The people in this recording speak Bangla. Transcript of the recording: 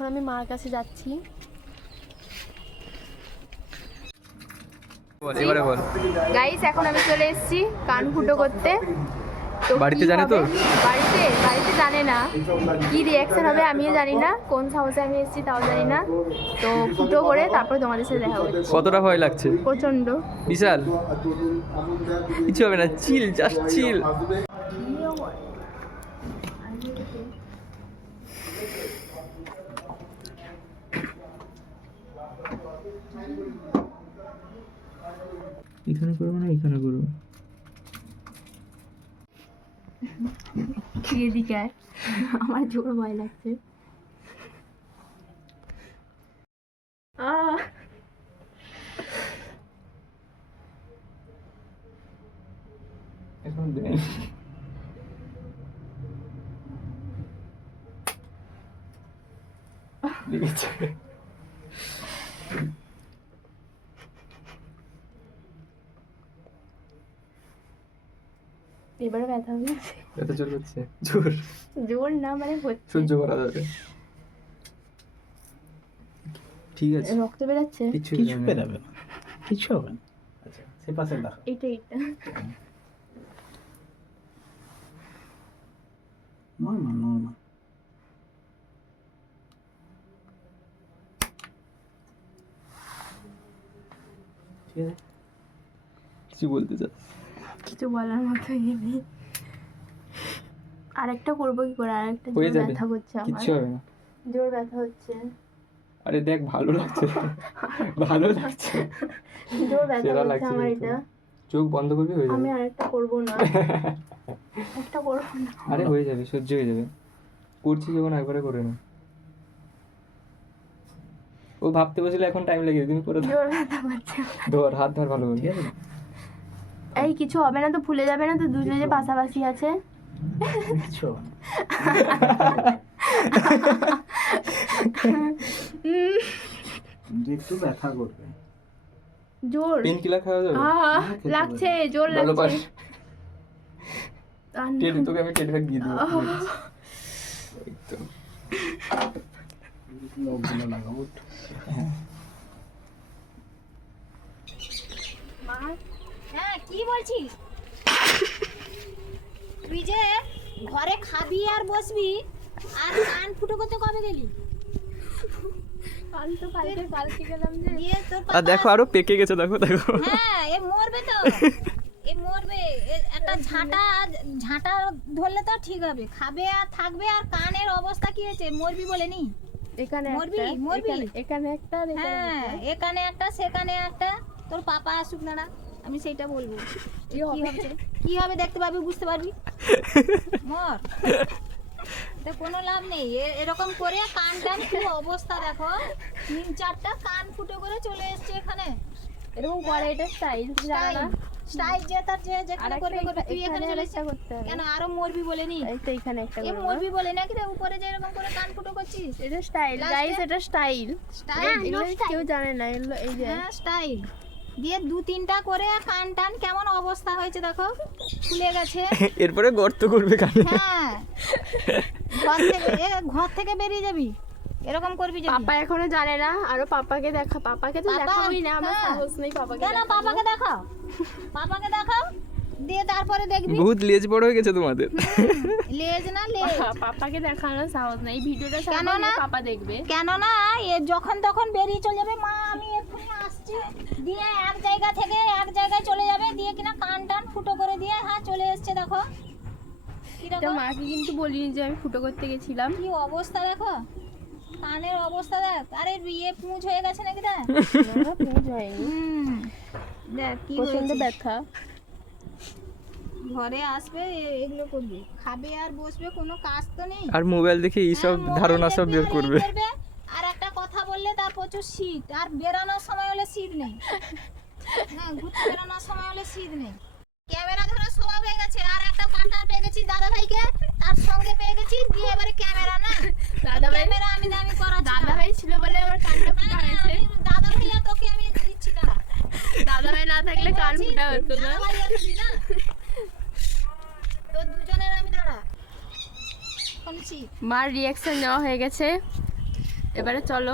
এখন আমি মার কাছে যাচ্ছি। এবারে বল গাইস এখন আমি চলে এসেছি কান ফুটো করতে। তো বাড়িতে কি জানে তো? হবে? বাড়িতে জানে না, কি রিয়াকশন হবে আমিও জানি না, কোন সাহসে আমি এসেছি তাও জানি না। তো ফুটো করে তারপর তোমাদের সাথে দেখা হচ্ছে। কতটা ভয় লাগছে? প্রচন্ড। বিশাল। কিছু হবে না, চিল, জাস্ট চিল। এখানে করবো না এখানে করবো? এদিকে আয়, আমার জোর ভয় লাগছে। এখন দেন। লেগেছে। এবারে ব্যথা হচ্ছে। ব্যথা জোর করছে? জোর জোর না মানে হচ্ছে। সহ্য করা যাবে। ঠিক আছে। রক্ত বেরাচ্ছে? কিছু বেরাবে না, কিছু হবে না। আচ্ছা সে পাশে দেখো। এইটা নর্মাল নর্মাল। ঠিক আছে, কিছু বলতে চাস? কিছু বলার মতো নেই। আরেকটা করবো কি করে? আরেকটা হয়ে জোর যাবে, ব্যথা করছে আমার। কিচ্ছু হবে না। জোর ব্যথা হচ্ছে। আরে দেখ, ভালো লাগছে, ভালো লাগছে, জোর ব্যথা সেরা হচ্ছে লাগছে আমার কিন্তু। এটা। চোখ বন্ধ করবি, হয়ে আমি যাবে। আরেকটা করবো না, একটা করবো না। আরে হয়ে যাবে, সহ্য হয়ে যাবে। করছি যখন একবারে করে না। ও ভাবতে বসলে এখন টাইম লেগে, তুমি করে দাও। জোর ব্যথা করছে। ধর, হাত ধর ভালো করে। ঠিক আছে। এই কিছু হবে না তো? ফুলে যাবে না তো? দুটো যে পাশাপাশি আছে। কিছু হবে না। কিন্তু একটু ব্যথা করবে। জোর পেন কিলার খাওয়া যাবে? লাগছে, জোর ভালো পাস। লাগছে। টেডি, তোকে আমি টেডি ব্যাগ দিয়ে দেবো। এই তো। লোকগুলো লাগাবো। হ্যাঁ কি বলছিস? তুই যে ঘরে খাবি আর বসবি আর কান ফুটো করতে কবে গেলি? আমি তো কালকে গেলাম যে। দিয়ে তোর আর দেখো, আরো পেকে গেছে, দেখো দেখো। হ্যাঁ এ মরবে তো, এ মরবে। একটা ঝাঁটা ধরলে তো ঠিক হবে। খাবে আর থাকবে, আর কানের অবস্থা কি হয়েছে? মরবি বলেনি? এখানে মরবি, একটা, মরবি। এখানে একটা আর এখানে হ্যাঁ একটা। এখানে একটা সেখানে একটা। তোর পাপা আসুক না, আমি সেইটা বলবো। কি কি হবে? হবে? কি হবে দেখতে পাবি, বুঝতে পারবি। মর। এটা কোনো লাভ নেই। এরকম করে কান টান কি অবস্থা দেখো। 3-4টা কান ফুটো করে চলে এসছে এখানে। এরকম করে, এটা স্টাইল জানা না? স্টাইল যে তার যে যেখানে আরেকটা করবে করবে। তুই এখানে চলে আরেকটা করতে হবে। কেন? আরো মরবি বলে নি? এই তো এখানে একটা এ করবো। মরবি বলে নাকি রে? উপরে যে এরকম করে কান ফুটো করছিস। এটা স্টাইল Last গাইস, এ? এটা স্টাইল। স্টাইল, এগুলো কেউ জানে না, এগুলো এই যে হ্যাঁ স্টাইল দিয়ে 2-3টা করে কান টান কেমন অবস্থা হয়েছে দেখো, ফুলে গেছে। এরপরে গর্ত করবে কানে। হ্যাঁ ঘর থেকে বেরিয়ে যাবি, এরকম করবি যদি। পাপা এখনো জানে না, আরো পাপাকে পাপাকে তো পাপা, দেখাবই না, আমার হ্যাঁ। সাহস নেই পাপাকে কেন? পাপাকে দেখাও, পাপাকে দেখাও, দিয়ে তারপরে দেখবি। বহুত লেজ বড় হয়ে গেছে তোমাদের। লেজ না লেজ। পাপাকে দেখানোর সাহস নেই। এই ভিডিওটা কেন সামনে না? পাপা দেখবে। কেননা এ যখন তখন বেরিয়ে চলে যাবে, মা আমি এক্ষুনি আসছি, দিয়ে এক জায়গা থেকে এক জায়গায় চলে যাবে, দিয়ে কিনা কান টান ফুটো করে দিয়ে হ্যাঁ চলে এসছে দেখো এটা কিরকম মাকে কিন্তু বলিনি যে আমি ফুটো করতে গেছিলাম। কি অবস্থা দেখো, কানের অবস্থা দেখ। আরে বিয়ে পুঁজ হয়ে গেছে নাকি দেখ। না, পুজ হয়নি। দেখ কি প্রচন্ড হয়েছে। ব্যথা। ঘরে আসবে এগুলো করবে, খাবে আর বসবে, কোনো কাজ তো নেই। আর মোবাইল দেখে এইসব হ্যাঁ, ধারণা মোবাইল সব দেখবে বের আর করবে। এই করবে। আর একটা কথা বললে তার প্রচুর শীত, আর বেরানোর সময় হলে শীত নেই। হ্যাঁ ঘুরতে বেরানোর সময় হলে শীত নেই। ক্যামেরা ধরার স্বভাব হয়ে গেছে। আর একটা পার্টনার পেয়ে গেছি দাদা ভাইকে, তার সঙ্গে পেয়ে গেছি, দিয়ে এবারে ক্যামেরা না দাদা ভাই, ক্যামেরা আমি দামি করাচ্ছি না। দাদা ভাই ছিল বলে আমার কানটা ফুটা হয়েছে। দাদা ভাইয়া তোকে আমি দিচ্ছি না। দাদা ভাই না থাকলে কান ফুটা হতো না। দাদা ভাইয়া দিবি না। তো দুজনের আমি দাঁড়া শুনছি। মার রিয়াকশন নেওয়া হয়ে গেছে। এবারে চলো